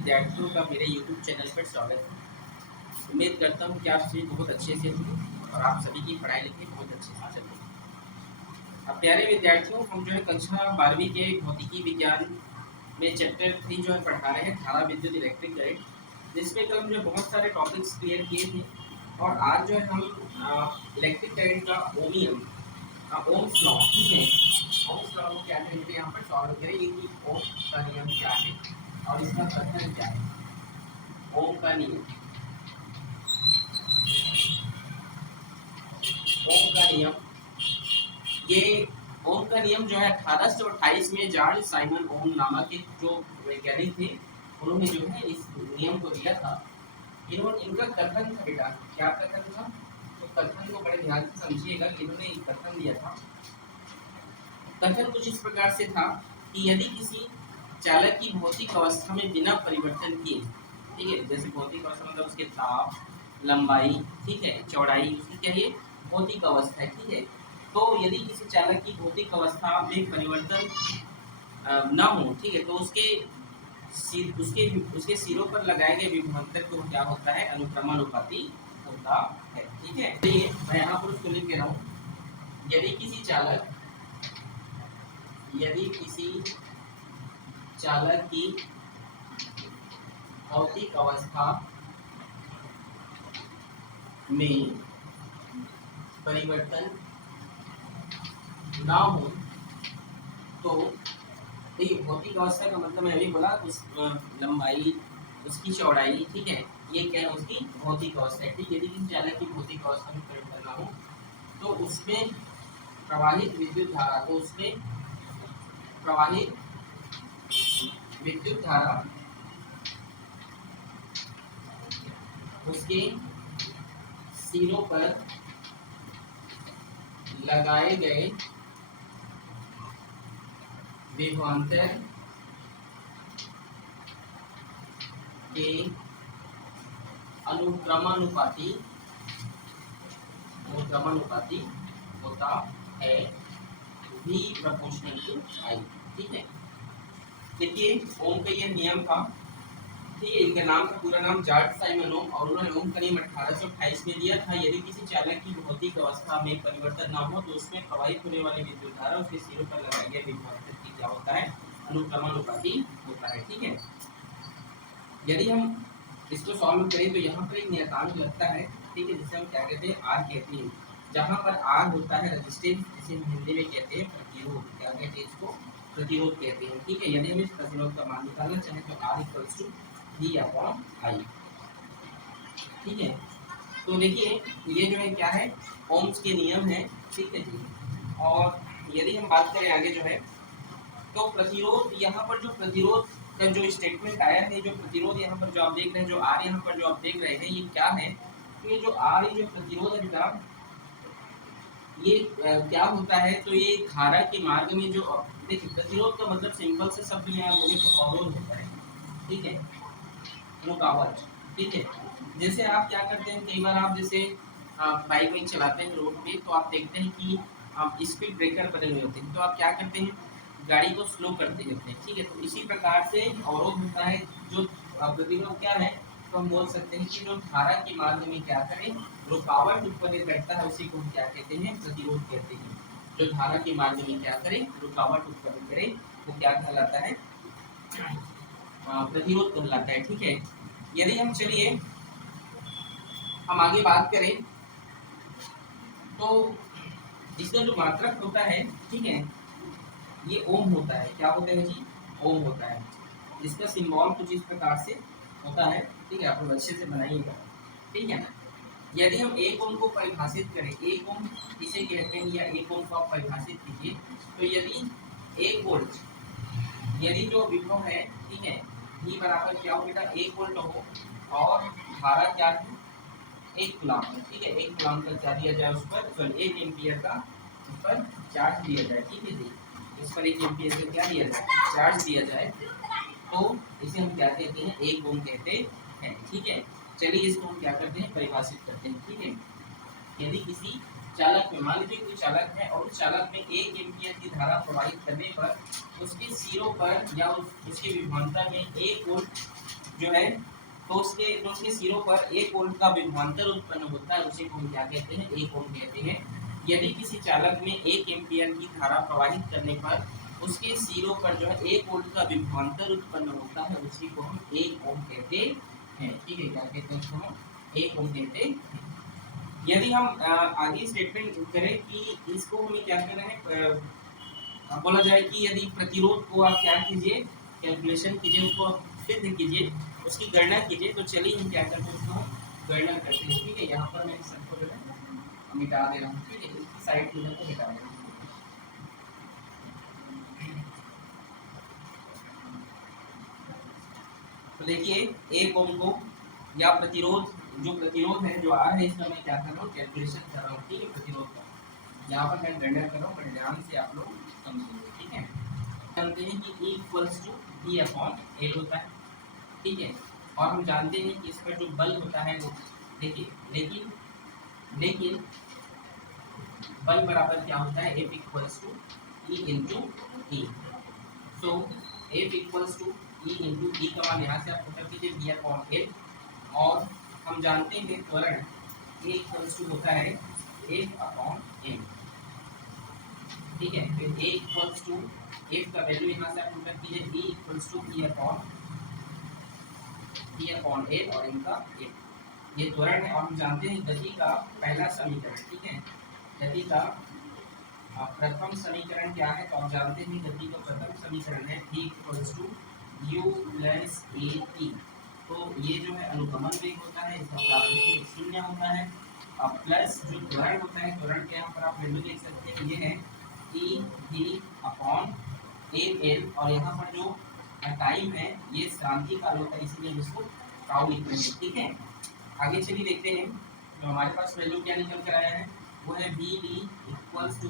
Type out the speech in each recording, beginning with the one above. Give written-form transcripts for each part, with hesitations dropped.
विद्यार्थियों का मेरे YouTube चैनल पर स्वागत है। उम्मीद करता हूँ कि आप सभी बहुत अच्छे से होंगे और आप सभी की पढ़ाई लिखाई बहुत अच्छे से चल रही है। अब प्यारे विद्यार्थियों, हम जो है कक्षा 12वीं के भौतिकी विज्ञान में चैप्टर 3 जो है पढ़ा रहे हैं, धारा विद्युत इलेक्ट्रिक करंट, जिसमें कल हम जो बहुत सारे टॉपिक्स क्लियर किए थे। और आज जो है हम इलेक्ट्रिक करंट का ओमियम ओम्स लॉ, ठीक है, ओम्स लॉ को क्या करेंगे यहाँ पर सॉल्व करेंगे कि ओम का नियम क्या है और इसका कथन क्या है। ओम का नियम, ओम का नियम, ये ओम का नियम जो है 1828 में जॉर्ज साइमन ओम नामक एक जो वैज्ञानिक थे, उन्होंने जो है इस नियम को दिया था। इन्होंने इनका कथन था, बेटा क्या कथन था, तो कथन को बड़े ध्यान से समझिएगा कि इन्होंने एक कथन दिया था। कथन कुछ इस प्रकार से था कि यदि किसी चालक की भौतिक अवस्था में बिना परिवर्तन किए, ठीक है, जैसे भौतिक अवस्था मतलब उसके ताप, लंबाई, ठीक है, चौड़ाई, उसकी क्या है भौतिक अवस्था है, ठीक है। तो यदि किसी चालक की भौतिक अवस्था में परिवर्तन ना हो, ठीक है, तो उसके सिरों पर लगाए गए विभवांतर को क्या होता है, अनुक्रमानुपाती होता है, ठीक है। चलिए मैं यहाँ पर उसको लिख दे रहा हूँ। यदि किसी चालक की भौतिक अवस्था में परिवर्तन ना हो, तो देखिए भौतिक अवस्था का मतलब मैं अभी बोला उस लंबाई, उसकी चौड़ाई, ठीक है, ये क्या है उसकी भौतिक अवस्था है, ठीक है। यदि किसी चालक की भौतिक अवस्था में परिवर्तन ना हो तो उसमें प्रवाहित विद्युत धारा को उसमें प्रवाहित विद्युत धारा उसके सिरों पर लगाए गए विभवांतर के अनुक्रमानुपाती होता है, V प्रोपोर्शनल टू I, ठीक है। देखिए ओम का ये नियम था, ठीक है, इनका नाम था पूरा नाम जॉर्ज साइमन ओम, और उन्होंने ओम का नियम 1828 में दिया था। यदि किसी चालक की भौतिक अवस्था में परिवर्तन ना हो तो उसमें प्रवाहित होने वाली विद्युत धारा उसके सिरों पर लगाए गए विभवांतर की क्या होता है, अनुक्रमानुपाती होता है, ठीक है। यदि हम इसको सॉल्व करें तो यहाँ पर एक नियतांक लगता है, ठीक है, जिसे हम क्या कहते हैं, आर कहते हैं। जहाँ पर आर होता है रेजिस्टेंस, जिसे हम हिंदी में कहते हैं प्रतिरोध, क्या कहते हैं इसको, प्रतिरोध कहते हैं, ठीक है। यदि हम इस प्रतिरोध का मान निकालना चाहें तो R equals to V upon I, ठीक है। तो देखिए ये जो है क्या है, ओम्स के नियम है, ठीक है जी। और यदि हम बात करें आगे जो है, तो प्रतिरोध, यहाँ पर जो प्रतिरोध का जो स्टेटमेंट आया है, जो प्रतिरोध यहाँ पर जो आप देख रहे हैं, जो आर यहाँ पर जो आप देख रहे हैं, ये क्या है, तो ये जो आर जो प्रतिरोध है बेटा, ये क्या होता है, तो ये धारा के मार्ग में जो, देखिए प्रतिरोध का मतलब सिंपल से शब्द में आप बोले तो अवरोध होता है, ठीक है, रुकावट, ठीक है। जैसे आप क्या करते हैं, कई बार आप जैसे बाइक वाइक चलाते हैं रोड पे, तो आप देखते हैं कि आप स्पीड ब्रेकर बने हुए होते हैं, तो आप क्या करते हैं, गाड़ी को स्लो करते रहते हैं, ठीक है। तो इसी प्रकार से अवरोध होता है, जो प्रतिरोध क्या है, तो हम बोल सकते हैं कि जो धारा के मार्ग में क्या करें, रुकावट उत्पन्न करता है, उसी को हम क्या कहते हैं, प्रतिरोध कहते हैं। जो धारा के मार्ग में क्या करें, रुकावट उत्पन्न करे, वो क्या कहलाता है, प्रतिरोध कहलाता है, ठीक है। यदि हम चलिए हम आगे बात करें तो इसका जो मात्रक होता है, ठीक है, ये ओम होता है, क्या होता है जी, ओम होता है। इसका सिंबल कुछ इस प्रकार से होता है, ठीक है, आप लोग अच्छे से बनाइएगा, ठीक है ना। यदि हम एक ओम को परिभाषित करें, एक ओम किसे कहते हैं, या एक ओम को आप परिभाषित कीजिए, तो यदि 1 वोल्ट, यदि जो विभव है, ठीक है, V बराबर क्या हो बेटा, 1 वोल्ट हो, और धारा क्या है, 1 कूलम है, ठीक है, 1 कूलम का क्या दिया जाए उस पर, सॉरी 1 एम्पियर का उस पर चार्ज दिया जाए, ठीक है जी, इस पर 1 एम्पियर का क्या दिया जाए, चार्ज दिया जाए, तो इसे हम क्या कहते हैं, 1 ओम कहते हैं, ठीक है। चलिए इसको हम क्या करते हैं, परिभाषित करते हैं, ठीक है। यदि किसी चालक में, मान लीजिए कोई चालक है और उस चालक में 1 एम्पियर की धारा प्रवाहित करने पर उसके सिरों पर या उसके विभवांतर में 1 वोल्ट जो है तो उसके सिरों पर 1 वोल्ट का विभवांतर उत्पन्न होता है, उसी को हम क्या कहते हैं, 1 ओम कहते हैं। यदि किसी चालक में 1 एम्पीयर की धारा प्रवाहित करने पर उसके सिरों पर जो है 1 वोल्ट का विभवांतर उत्पन्न होता है, उसी को हम 1 ओम कहते हैं। ठीक है, क्या कहते हैं, इसको हम 1 ओम कहते हैं। यदि हम आगे स्टेटमेंट करें कि इसको हमें क्या करना है, बोला जाए कि यदि प्रतिरोध को आप क्या कीजिए, कैलकुलेशन कीजिए, उसको सिद्ध कीजिए, उसकी गणना कीजिए, तो चलिए हम क्या करते हैं, उसको गणना करते हैं। ठीक है, यहाँ पर मैं इस सबको जो है मिटा दे रहा हूँ। ठीक है, इसकी साइड को मिटा दे रहा हूँ। तो देखिए 1 ओम को या प्रतिरोध, जो प्रतिरोध है, जो आर है, इसका मैं क्या कर रहा हूँ, कैलकुलेशन कर रहा हूँ। ठीक है, प्रतिरोध का यहाँ पर मैं गणना कर रहा हूँ, बड़े ध्यान से आप लोग समझेंगे। ठीक है, जानते हैं कि E इक्वल्स टू E/L होता है। ठीक है, और हम जानते हैं कि इस पर जो बल होता है वो, देखिए लेकिन बल बराबर क्या होता है, F equals to E into E। So F equals to E into E का मान यहाँ से आप पुट कीजिए V/L, और हम जानते हैं त्वरण A इक्वल्स टू होता है F/m। ठीक है, फिर A इक्वल्स टू F का वैल्यू यहाँ से आप पुट कीजिए E इक्वल्स टू E/L और इनका F, ये त्वरण है। और हम जानते हैं गति का पहला समीकरण, ठीक है, गति का प्रथम समीकरण क्या है, तो आप जानते हैं गति का प्रथम समीकरण है V equals to U plus AT। तो ये जो है अनुगमन वेग होता है, इसका प्रारंभिक वेग 0 होता है, प्लस जो त्वरण होता है, त्वरण के यहाँ पर आप वैल्यू देख सकते हैं, ये है E/ml, और यहाँ पर जो टाइम है ये क्रांति काल होता है, इसलिए इसको टाउ लिख रहे हैं। ठीक है, आगे चलिए देखते हैं, जो हमारे पास वैल्यू क्या निकल कर आया है, वो है VD इक्वल्स टू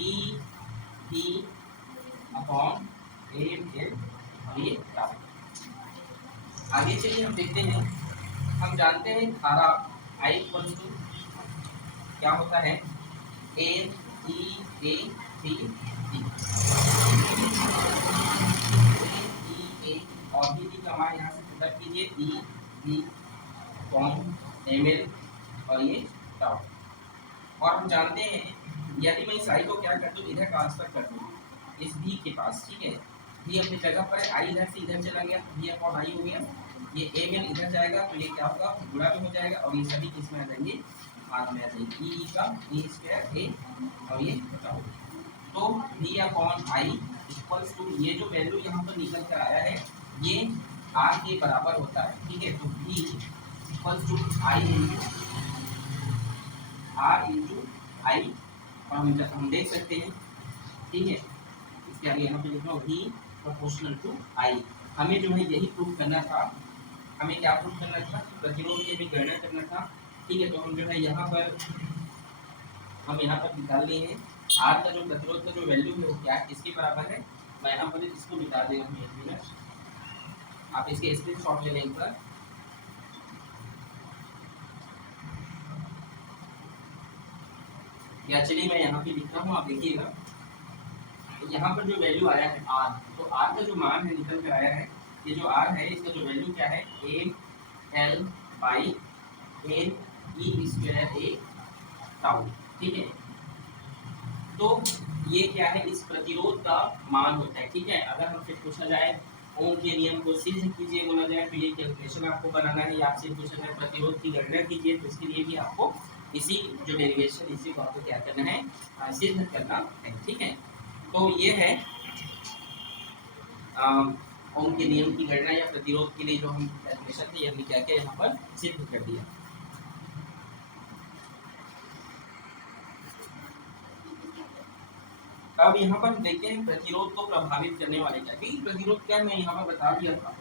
EV/ml, और ये टाउ। आगे चलिए हम देखते हैं, हम जानते हैं धारा I इक्वल्स टू क्या होता है, NEA/T। और भी का मान यहाँ से पुट कीजिए EV/ml, और ये टाउ। और हम जानते हैं यदि मैं इस I को क्या कर दूँ, इधर ट्रांसफर कर दूँ इस V के पास। ठीक है, V अपनी जगह पर है, I इधर से इधर चला गया, V/I हो गया, ये ml इधर जाएगा तो ये क्या होगा, गुणा भी हो जाएगा, और ये सभी किसमें आ जाएंगे, भाग में आ जाएंगे, E का E² A, और ये टाउ। तो V/I इक्वल्स टू, ये जो वैल्यू यहाँ पर निकल कर आया है ये R के बराबर होता है। ठीक है, तो V equals to I into R into I, और हम देख सकते हैं। ठीक है, इसके आगे यहाँ पे लिख रहा हूँ V प्रोपोर्शनल टू I। हमें जो है यही प्रूफ करना था, हमें क्या प्रूफ करना था, प्रतिरोध की भी गणना करना था। ठीक है, तो हम जो है यहाँ पर निकाल लिए हैं R का जो प्रतिरोध का जो वैल्यू है वो क्या है, किसके बराबर है, मैं यहाँ पर इसको निकाल दे रहा हूँ, 1 मिनट, आप इसके स्क्रीनशॉट ले लें एक बार। या चलिए मैं यहाँ पे लिख रहा हूँ, आप देखिएगा यहाँ पर जो वैल्यू आया है R, तो R का जो मान है निकल कर आया है, ये जो R है इसका जो वैल्यू क्या है, mL/n E² टाउ। ठीक है, तो ये क्या है, इस प्रतिरोध का मान होता है। ठीक है, अगर हमसे पूछा जाए ओम के नियम को सिद्ध कीजिए बोला जाए, तो ये कैलकुलेशन आपको बनाना है, या आपसे पूछा जाए प्रतिरोध की गणना कीजिए, तो इसके लिए भी आपको इसी जो डेरिवेशन, इसी को आपको क्या करना है, सिद्ध करना है। ठीक है, तो ये है ओम के नियम की गणना या प्रतिरोध के लिए जो हम कैलकुलेशन थे, हमने क्या क्या यहाँ पर सिद्ध कर दिया। अब यहाँ पर देखते हैं प्रतिरोध को प्रभावित करने वाले क्या, क्योंकि प्रतिरोध क्या, मैं यहाँ पर बता दिया था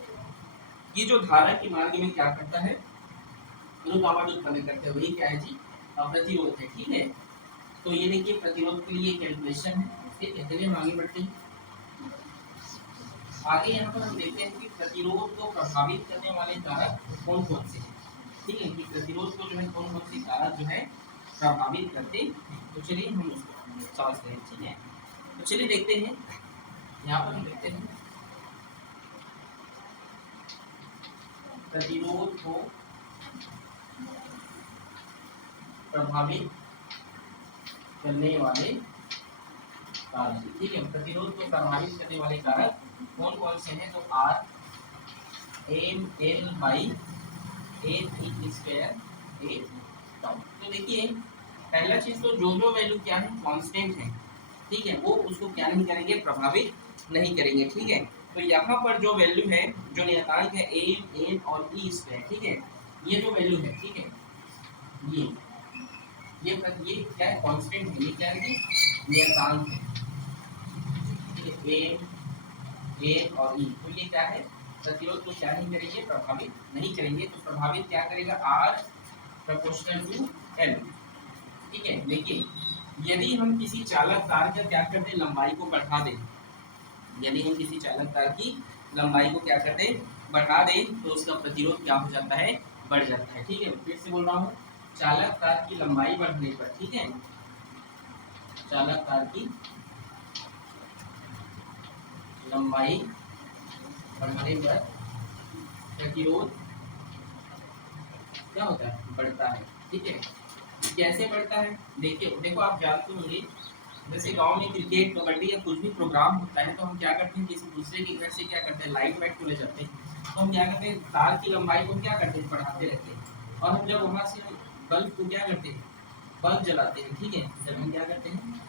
कि जो धारा के मार्ग में क्या करता है, अनुगामन उत्पन्न करते हैं, वही क्या है जी, प्रतिरोध है। ठीक है, तो ये देखिए प्रतिरोध के लिए कैलकुलेशन है, ठीक है, चलिए हम आगे बढ़ते हैं। आगे यहाँ पर हम देखते हैं कि प्रतिरोध को प्रभावित करने वाले कारक कौन कौन से हैं। ठीक है, कि प्रतिरोध को जो है कौन कौन से कारक जो है प्रभावित करते हैं, तो चलिए हम उसको समझते हैं। ठीक है, तो चलिए देखते हैं, यहाँ पर हम देखते हैं प्रतिरोध को प्रभावित करने वाले कारक, ठीक है। प्रतिरोध को प्रभावित करने वाले कारक कौन कौन से हैं? तो R, M L by N E square A tau. तो देखिए पहला चीज तो जो जो वैल्यू क्या है कांस्टेंट है, ठीक है, वो उसको क्या नहीं करेंगे, प्रभावित नहीं करेंगे, ठीक है। तो यहाँ पर जो वैल्यू है, जो नियतांक है एम एन और ई स्क्वायर, ठीक है, ये जो वैल्यू है, ठीक है, ये क्या है, कांस्टेंट है, ये क्या है, नियतांक है, एम एन और ई। तो ये क्या है, प्रतिरोध को क्या नहीं करेंगे, प्रभावित नहीं करेंगे। तो प्रभावित क्या करेगा, आर प्रोपोर्शनल टू एल, ठीक है। देखिए यदि हम किसी चालक तार का क्या करते हैं, लंबाई को बढ़ा दें, यदि हम किसी चालक तार की लंबाई को क्या करते हैं, बढ़ा दें, तो उसका प्रतिरोध क्या हो जाता है, बढ़ जाता है, ठीक है। फिर से बोल रहा हूँ, चालक तार की लंबाई बढ़ने पर, ठीक है, चालक तार की लंबाई बढ़ने पर प्रतिरोध क्या होता है, बढ़ता है, ठीक है। कैसे बढ़ता है, देखिए देखो आप जानते होंगे, जैसे गांव में क्रिकेट कबड्डी या कुछ भी प्रोग्राम होता है, तो हम क्या करते हैं, किसी दूसरे के घर से क्या करते हैं, लाइट वाइट को ले जाते हैं, तो हम क्या करते हैं, तार की लंबाई को क्या करते हैं, बढ़ाते रहते हैं, और हम जब वहां से बल्ब को क्या करते हैं, बल्ब जलाते हैं, ठीक है। जब हम क्या करते हैं,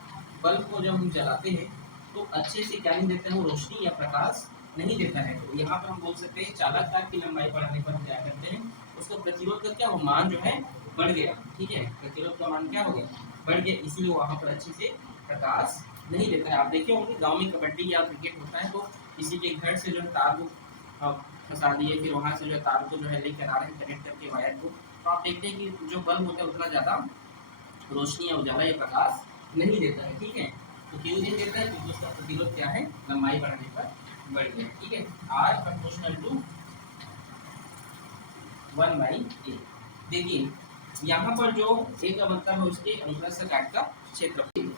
बल्ब को जब हम जलाते हैं, तो अच्छे से क्या नहीं देता है, वो रोशनी या प्रकाश नहीं देता है। तो यहाँ पर हम बोल सकते हैं चालक तार की लंबाई बढ़ाने पर हम क्या करते हैं, उसका प्रतिरोध का क्या वो मान जो है बढ़ गया, ठीक है, प्रतिरोध का मान क्या हो गया, बढ़ गया, इसलिए वहाँ पर अच्छे से प्रकाश नहीं देता है। आप देखे होंगे गांव में कबड्डी या क्रिकेट होता है, तो किसी के घर से जो है तार को फंसा दिए, फिर वहाँ से जो है तार को जो है लेकर आ रहे हैं कनेक्ट करके वायर को, तो आप देखते हैं कि जो बल्ब होता है उतना ज़्यादा रोशनी या उजाला या प्रकाश नहीं देता है, ठीक है। तो क्यों नहीं देता है, क्योंकि उसका प्रतिरोध क्या है, लंबाई बढ़ाने पर बढ़ गया, ठीक है। R proportional to 1/a। देखिए यहाँ पर जो ए का मतलब है उसके अनुप्रस्थ काट का क्षेत्रफल।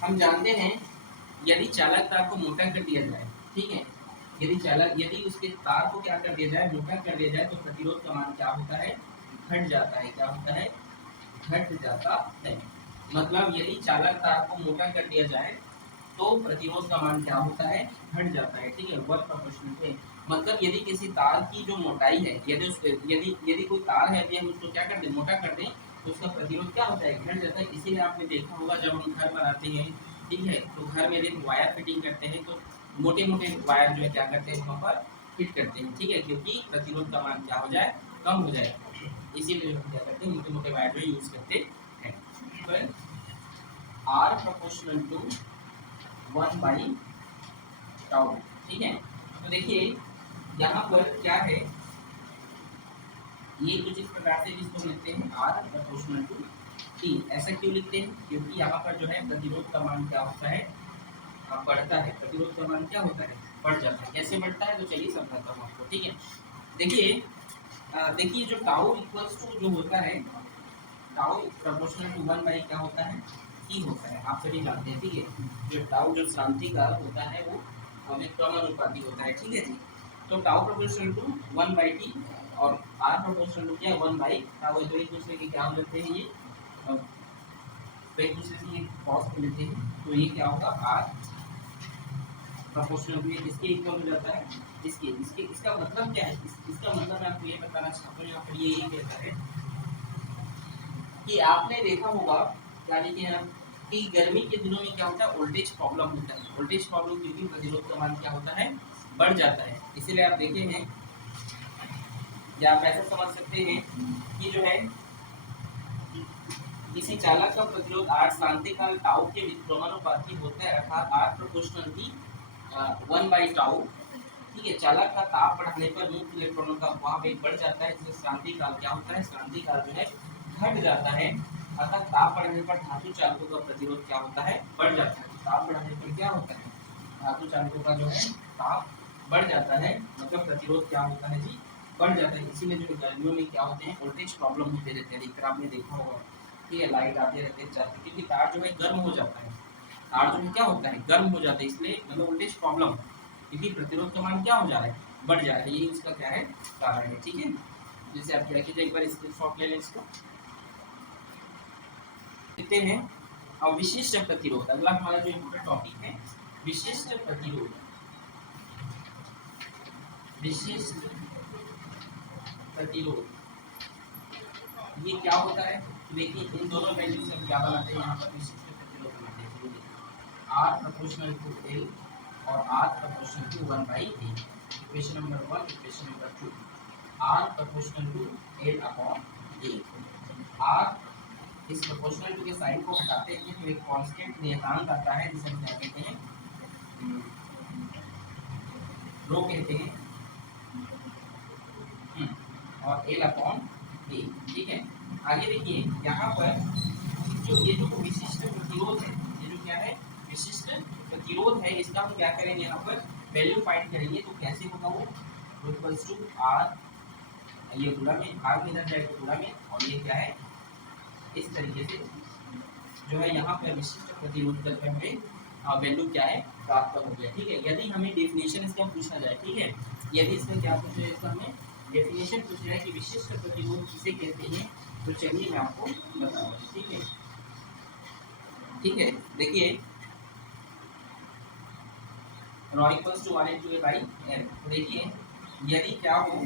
हम जानते हैं यदि चालक तार को मोटा कर दिया जाए, ठीक है, यदि उसके तार को क्या कर दिया जाए, मोटा कर दिया जाए, तो प्रतिरोध का मान क्या होता है, घट जाता है, क्या होता है, घट जाता है। मतलब यदि चालक तार को मोटा कर दिया जाए तो प्रतिरोध का मान क्या होता है, घट जाता है, ठीक है, वर्ग प्रोपोर्शनल है। मतलब यदि किसी तार की जो मोटाई है, यदि कोई तार है, यदि हम उसको क्या कर दें, मोटा कर दें, तो उसका प्रतिरोध क्या होता है, घट जाता है। इसीलिए आपने देखा होगा जब हम घर बनाते हैं, ठीक है, तो घर में यदि वायर फिटिंग करते हैं, तो मोटे मोटे वायर जो है क्या करते हैं, वहाँ पर फिट करते हैं, ठीक है, क्योंकि प्रतिरोध का मान क्या हो जाए, कम हो जाए, इसीलिए हम क्या करते हैं, मोटे मोटे वायर जो है यूज करते हैं। तो आर प्रोपोर्शनल टू 1/τ, ठीक है। तो देखिए यहाँ पर क्या है, ये कुछ इस प्रकार से जिसको लिखते हैं आर प्रोपोर्शनल टू टी। ऐसा क्यों लिखते हैं, क्योंकि यहाँ पर जो है प्रतिरोध का मान क्या होता है, बढ़ता है, प्रतिरोध का मान क्या होता है, बढ़ जाता है। कैसे बढ़ता है, तो चलिए समझाता हूँ आपको, ठीक है। देखिए जो टाउ इक्वल्स टू जो होता है, टाउ प्रोपोर्शनल टू 1 क्या होता है, टी होता है, आप सभी जानते हैं, ठीक है। जो टाउ जो क्रांतिकारक होता है वो व्युत्क्रमानुपाती होता है, ठीक है जी। तो टाउ प्रोपोर्शनल टू 1/t और आर प्रोपोर्शनल टू क्या 1/टाउ, तो एक दूसरे के क्या हो जाते हैं, ये तो एक दूसरे से ये क्रॉस कर लेते हैं, तो ये क्या होगा, आर प्रोपोर्शनल टू किसके इक्वल हो जाता है, इसके इसका मतलब क्या है, इसका मतलब मैं आपको ये बताना चाहता हूँ, यहाँ पर ये कहता है कि आपने देखा होगा, क्या देखते हैं आप, कि गर्मी के दिनों में क्या होता है, वोल्टेज प्रॉब्लम होता है, वोल्टेज प्रॉब्लम क्योंकि प्रतिरोध का मान क्या होता है, बढ़ जाता है। इसीलिए आप देखे हैं, या आप ऐसा समझ सकते हैं कि जो है किसी चालक का प्रतिरोध आर शांतिकाल टाउ के व्युत्क्रमानुपाती होता है, अर्थात आर प्रोपोर्शनल टू 1/टाउ, ठीक है। चालक का ताप बढ़ाने पर मुक्त इलेक्ट्रॉनों का वहां वेग बढ़ जाता है, जिससे शांतिकाल क्या होता है, शांतिकाल जो है घट जाता है, अतः ताप बढ़ने पर धातु चालकों का प्रतिरोध क्या होता है, बढ़ जाता है। ताप बढ़ने पर क्या होता है, धातु चालकों का जो है ताप बढ़ जाता है, मतलब प्रतिरोध क्या होता है जी, बढ़ जाता है। इसीलिए जो गर्मियों में क्या होते हैं, वोल्टेज प्रॉब्लम होते रहते हैं, अधिकतर आपने देखा होगा, ठीक है, लाइट आते रहते हैं, जाते, क्योंकि तार जो है गर्म हो जाता है, तार जो है क्या होता है, गर्म हो जाता है, इसलिए मतलब वोल्टेज प्रॉब्लम, क्योंकि प्रतिरोध का मान क्या हो जा रहा है, बढ़ जा रहा है, ये इसका क्या है कारण है। ठीक है, जैसे आप क्या कीजिए, एक बार स्क्रीनशॉट ले लें इसको। देखते हैं अब विशिष्ट प्रतिरोध, अगला हमारा जो इम्पोर्टेंट टॉपिक है विशिष्ट प्रतिरोध। विशिष्ट प्रतिरोध ये क्या होता है, देखिए इन दोनों वैल्यू से हम क्या बनाते हैं, यहाँ पर विशिष्ट प्रतिरोध बनाते हैं। R प्रोपोर्शनल टू L और R proportional to 1/A। Equation number 1, equation number 2, R proportional to L upon A। R इस प्रोपोर्शनल टू के साइन को हटाते हैं तो एक कांस्टेंट नियतांक आता है जिसे हम क्या कहते हैं, रो कहते हैं, और L अपॉन A। ठीक है, आगे देखिए यहाँ पर जो ये जो विशिष्ट प्रतिरोध है, ये जो क्या है विशिष्ट प्रतिरोध है, इसका हम क्या करेंगे, यहाँ पर वैल्यू फाइंड करेंगे। तो कैसे होगा वो इक्वल्स टू R, ये गुणा में R में इधर जाएगा गुणा में, और ये क्या है इस तरीके से जो है यहाँ पर विशिष्ट प्रतिरोध करके हमें वैल्यू क्या है प्राप्त हो गया। ठीक है, यदि हमें डेफिनेशन इसका पूछा जाए, ठीक है, यदि इसमें क्या पूछा जाए, इसका हमें डेफिनेशन पूछ रहा है कि विशिष्ट प्रतिरोध किसे कहते हैं, तो चलिए मैं आपको बताऊंगा। ठीक है, ठीक है, देखिए rho equals to 1 into a by n। देखिए यदि क्या हो,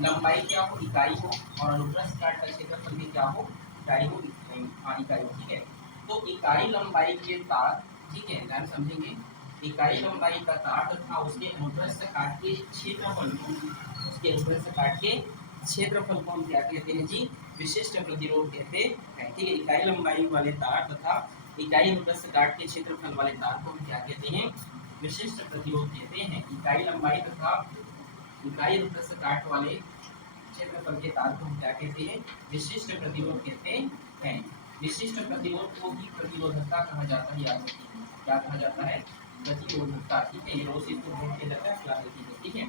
लंबाई क्या हो, इकाई हो, और अनुप्रस्थ काट का क्षेत्रफल भी क्या हो, इकाई हो, इकाई हो। ठीक है, तो इकाई लंबाई के तार, ठीक है ध्यान समझेंगे, इकाई लंबाई का तार तथा उसके अनुप्रस्थ काट के क्षेत्रफल, उसके अनुप्रस्थ काट के क्षेत्रफल को हम क्या कहते हैं जी, विशिष्ट प्रतिरोध कहते हैं। ठीक है, इकाई लंबाई वाले तार तथा इकाई अनुप्रस्थ काट के क्षेत्रफल वाले तार को हम क्या कहते हैं, विशिष्ट प्रतिरोध कहते हैं। इकाई लंबाई तथा इकाई अनुप्रस्थ काट वाले क्षेत्रफल के तार को हम क्या कहते हैं, विशिष्ट प्रतिरोध कहते हैं। विशिष्ट प्रतिरोध को ही प्रतिरोधकता कहा जाता है, याद रखिए क्या कहा जाता है, प्रतिरोधकता। ठीक है, ये रोज इसको नोट किया जाता है, याद रखिए। ठीक है,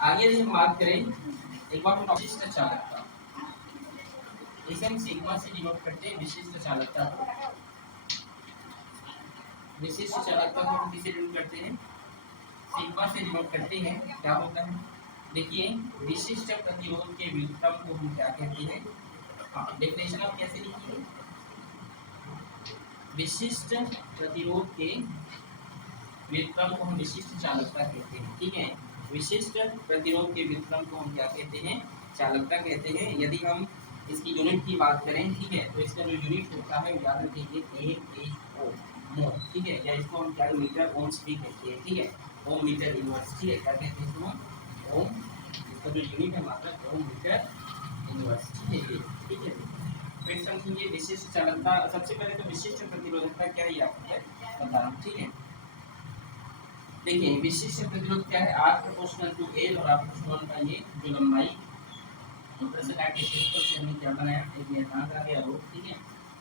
आगे यदि हम बात करें एक बार विशिष्ट चालकता, इसे हम सिग्मा से डिनोट करते हैं विशिष्ट चालकता को। विशिष्ट चालकता को हम किसे डिनोट करते हैं, सिग्मा से डिनोट करते हैं। क्या होता है, देखिए विशिष्ट प्रतिरोध के व्युत्क्रम को हम क्या कहते हैं, डेफिनेशन आप कैसे लिखिए, विशिष्ट प्रतिरोध के व्युत्क्रम को हम विशिष्ट चालकता कहते हैं। ठीक है, विशिष्ट प्रतिरोध के व्युत्क्रम को हम क्या कहते हैं, चालकता कहते हैं। यदि हम इसकी यूनिट की बात करें, ठीक है, तो इसका जो यूनिट होता है याद रखिए AHO मो। ठीक है, या इसको हम क्या मीटर ओम्स भी कहते हैं। ठीक है, ओम मीटर इनवर्स। ठीक है, क्या कहते हैं इसको ओम, इसका जो यूनिट है मात्रा ओम मीटर इनवर्स। ठीक है, ठीक है, फिर समझिए विशिष्ट चालकता। सबसे पहले तो विशिष्ट प्रतिरोधकता क्या है आपको बताना। ठीक है, देखिए विशिष्ट प्रतिरोध क्या है, R प्रोपोर्शनल टू L और R प्रोपोर्शनल का ये जो लंबाई अनुप्रस्थ काट के क्षेत्रफल से हमने क्या बनाया, एक नियतांक आ गया रो। ठीक है,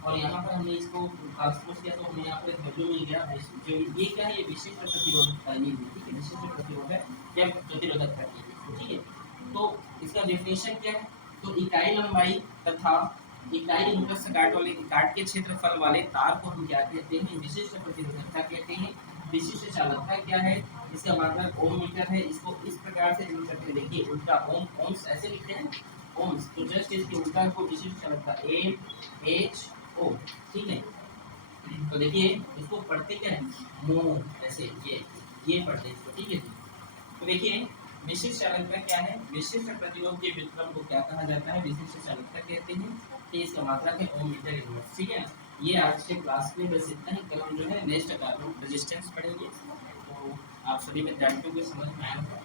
और यहाँ पर हमने इसको ट्रांसपोज किया तो हमें यहाँ पर एक वैल्यू मिल गया, जो ये क्या है, ये विशिष्ट प्रतिरोधकता ये। ठीक है, विशिष्ट प्रतिरोध है क्या, प्रतिरोधकता की। ठीक है, तो इसका डेफिनेशन क्या है, तो इकाई लंबाई तथा इकाई अनुप्रस्थ काट वाले काट के क्षेत्रफल वाले तार को हम क्या कहते हैं, विशिष्ट प्रतिरोधकता कहते हैं। विशिष्ट चालकता क्या है, इसका मतलब ओम मीटर है। इसको इस प्रकार से लिख सकते हैं, देखिए उल्टा ओम, ओम्स ऐसे लिखते हैं ओम्स, तो जस्ट इसके उल्टा को विशिष्ट चालकता AHO। ठीक है, तो देखिए इसको पढ़ते क्या है, मो, ऐसे ये पढ़ते इसको। ठीक है, तो देखिए विशिष्ट चालकता क्या है, विशिष्ट प्रतिरोध के व्युत्क्रम को क्या कहा जाता है, विशिष्ट चालकता कहते हैं। तो इसका मतलब है ओम मीटर इनवर्स। ठीक है, ये आज के क्लास में बस इतना ही। कल हम जो है नेक्स्ट रेजिस्टेंस पढ़ेंगे, तो आप सभी विद्यार्थियों को समझ में आया होगा।